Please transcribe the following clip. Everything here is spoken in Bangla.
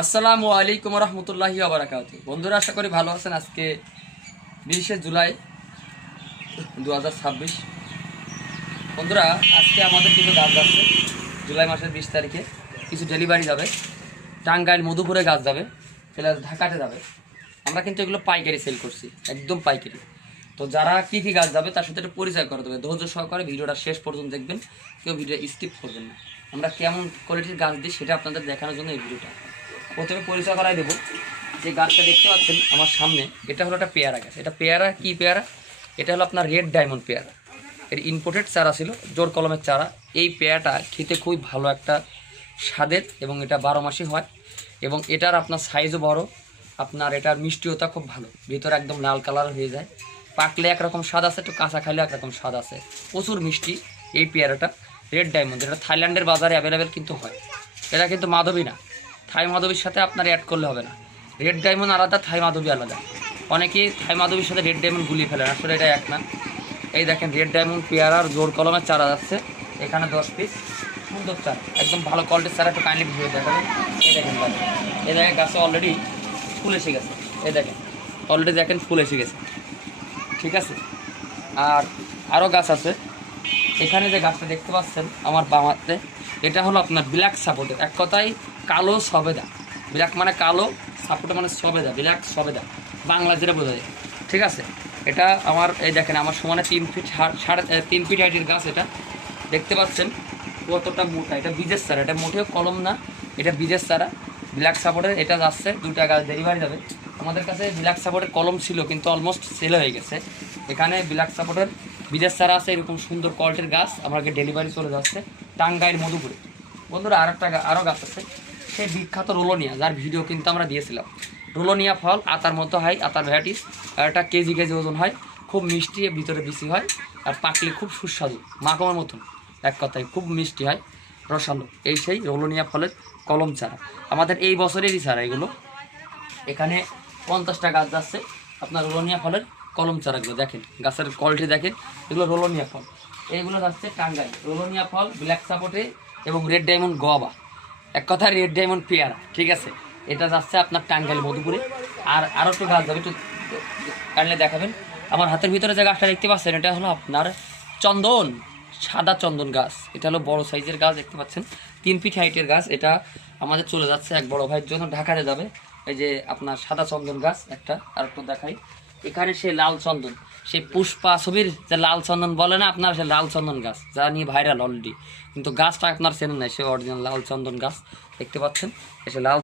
আসসালামু আলাইকুম রহমতুল্লাহি বারাকাতুহু। বন্ধুরা, আশা করি ভালো আছেন। আজকে 20শে জুলাই 2026। বন্ধুরা, আজকে আমাদের কিছু গাছ যাচ্ছে জুলাই মাসের 20 তারিখে। কিছু ডেলিভারি যাবে, টাঙ্গাইল মধুপুরে গাছ যাবে, প্লাস ঢাকাতে যাবে। আমরা কিন্তু এগুলো পাইকারি সেল করছি, একদম পাইকারি। তো যারা কী কী গাছ যাবে তার সাথে একটু পরিচয় করে দেবে। ধৈর্য সহকারে ভিডিওটা শেষ পর্যন্ত দেখবেন, কেউ ভিডিও স্কিপ করবেন না। আমরা কেমন কোয়ালিটির গাছ দিই সেটা আপনাদের দেখানোর জন্য এই ভিডিওটা। প্রথমে পরিচয় করাই দেবো। যে গাছটা দেখতে পাচ্ছেন আমার সামনে, এটা হলো একটা পেয়ারা গাছ। এটা পেয়ারা কি পেয়ারা? এটা হলো আপনার রেড ডায়মন্ড পেয়ারা। এর ইম্পোর্টেড চারা ছিল, জোর কলমের চারা। এই পেয়ারাটা খেতে খুবই ভালো একটা স্বাদের, এবং এটা 12 মাসই হয়, এবং এটার আপনার সাইজও বড়। আপনার এটার মিষ্টিওটা খুব ভালো, ভিতরে একদম লাল কালার হয়ে যায়। পাকলে একরকম স্বাদ আছে, একটু কাঁচা খাইলে একরকম স্বাদ আছে। প্রচুর মিষ্টি এই পেয়ারাটা, রেড ডায়মন্ড। এটা থাইল্যান্ডের বাজারে অ্যাভেলেবেল কিন্তু হয়। এটা কিন্তু মাধবী না, থাই মাধবীর সাথে আপনার অ্যাড করলে হবে না। রেড ডায়মন্ড আলাদা, থাই মাধবী আলাদা। অনেকেই থাই মাধবীর সাথে রেড ডায়মন্ড গুলিয়ে ফেলেন, আসলে এটা এক না। এই দেখেন রেড ডায়মন্ড পেয়ারার জোর কলমের চারা যাচ্ছে এখানে 10 পিস। সুন্দর চারা, একদম ভালো কোয়ালিটির চারা। একটু কাইন্ডলি ভিডিও দেখাবেন। এই দেখেন গাছ, এই দেখেন গাছে অলরেডি ফুল এসে গেছে। এই দেখেন অলরেডি দেখেন ফুল এসে গেছে, ঠিক আছে। আর আরও গাছ আছে। এখানে যে গাছটা দেখতে পাচ্ছেন আমার বাম হাতে, এটা হলো আপনার ব্ল্যাক সাপোর্টের। এক কথায় কালো সবেদা। ব্ল্যাক মানে কালো, সাপোর্টার মানে সবেদা, ব্ল্যাক সবেদা, বাংলা যেটা বোঝা যায়, ঠিক আছে। এটা আমার এই দেখেন আমার সমানে 3 ফিট 3.5 ফিট হাইটের গাছ। এটা দেখতে পাচ্ছেন কতটা মোটা। এটা বীজের চারা, এটা মোটেও কলম না, এটা বীজের চারা। ব্ল্যাক সাপোর্টের এটা যাচ্ছে 2টা গাছ ডেলিভারি যাবে। আমাদের কাছে ব্ল্যাক সাপোর্টের কলম ছিল, কিন্তু অলমোস্ট সেল হয়ে গেছে। এখানে ব্ল্যাক সাপোর্টের বীজের চারা আছে, এরকম সুন্দর কোয়ালিটির গাছ আমাকে ডেলিভারি চলে যাচ্ছে টাঙ্গাইল মধুপুরে। বন্ধুরা, আরও গাছ আছে, সেই বিখ্যাত রোলোনিয়া, যার ভিডিও কিন্তু আমরা দিয়েছিলাম। রোলোনিয়া ফল আতার মতো হয়, আতার ভ্যারাইটিস। আর এটা কেজি ওজন হয়, খুব মিষ্টি, ভিতরে বেশি হয়, আর পাকলে খুব সুস্বাদু, মাখনের মতন। এক কথায় খুব মিষ্টি হয়, রসালো। এই সেই রোলোনিয়া ফলের কলম চারা, আমাদের এই বছরেরই চারা এগুলো। এখানে 50টা গাছ যাচ্ছে আপনার রোলোনিয়া ফলের কলম চারাগুলো। দেখেন গাছের কোয়ালিটি দেখেন, এগুলো রোলোনিয়া ফল। এইগুলো যাচ্ছে টাঙ্গাইল রোলোনিয়া ফল, ব্ল্যাক সাপোর্টে, এবং রেড ডায়মন্ড গোয়াবা। এক কথায় রেড ডায়মন্ড পেয়ারা, ঠিক আছে। এটা যাচ্ছে আপনার টাঙ্গাইল মধুপুরে। আর আরও একটু গাছ যাবে, একটু কাইন্ডলি দেখাবেন। আমার হাতের ভিতরে যে গাছটা দেখতে পাচ্ছেন, এটা হলো আপনার চন্দন, সাদা চন্দন গাছ। এটা হলো বড় সাইজের গাছ, দেখতে পাচ্ছেন 3 ফিট হাইটের গাছ। এটা আমাদের চলে যাচ্ছে এক বড় ভাইয়ের জন্য, ঢাকাতে যাবে। এই যে আপনার সাদা চন্দন গাছ একটা, আর একটু দেখাই। এখানে সে লাল চন্দন, সেই পুষ্পা ছবির যে লাল চন্দন বলে না আপনার, সে লাল চন্দন গাছ, যা নিয়ে ভাইরাল অলরেডি। কিন্তু গাছটা আপনার চেনেন নাই, সে অরিজিনাল লাল চন্দন গাছ। দেখতে পাচ্ছেন এসে লাল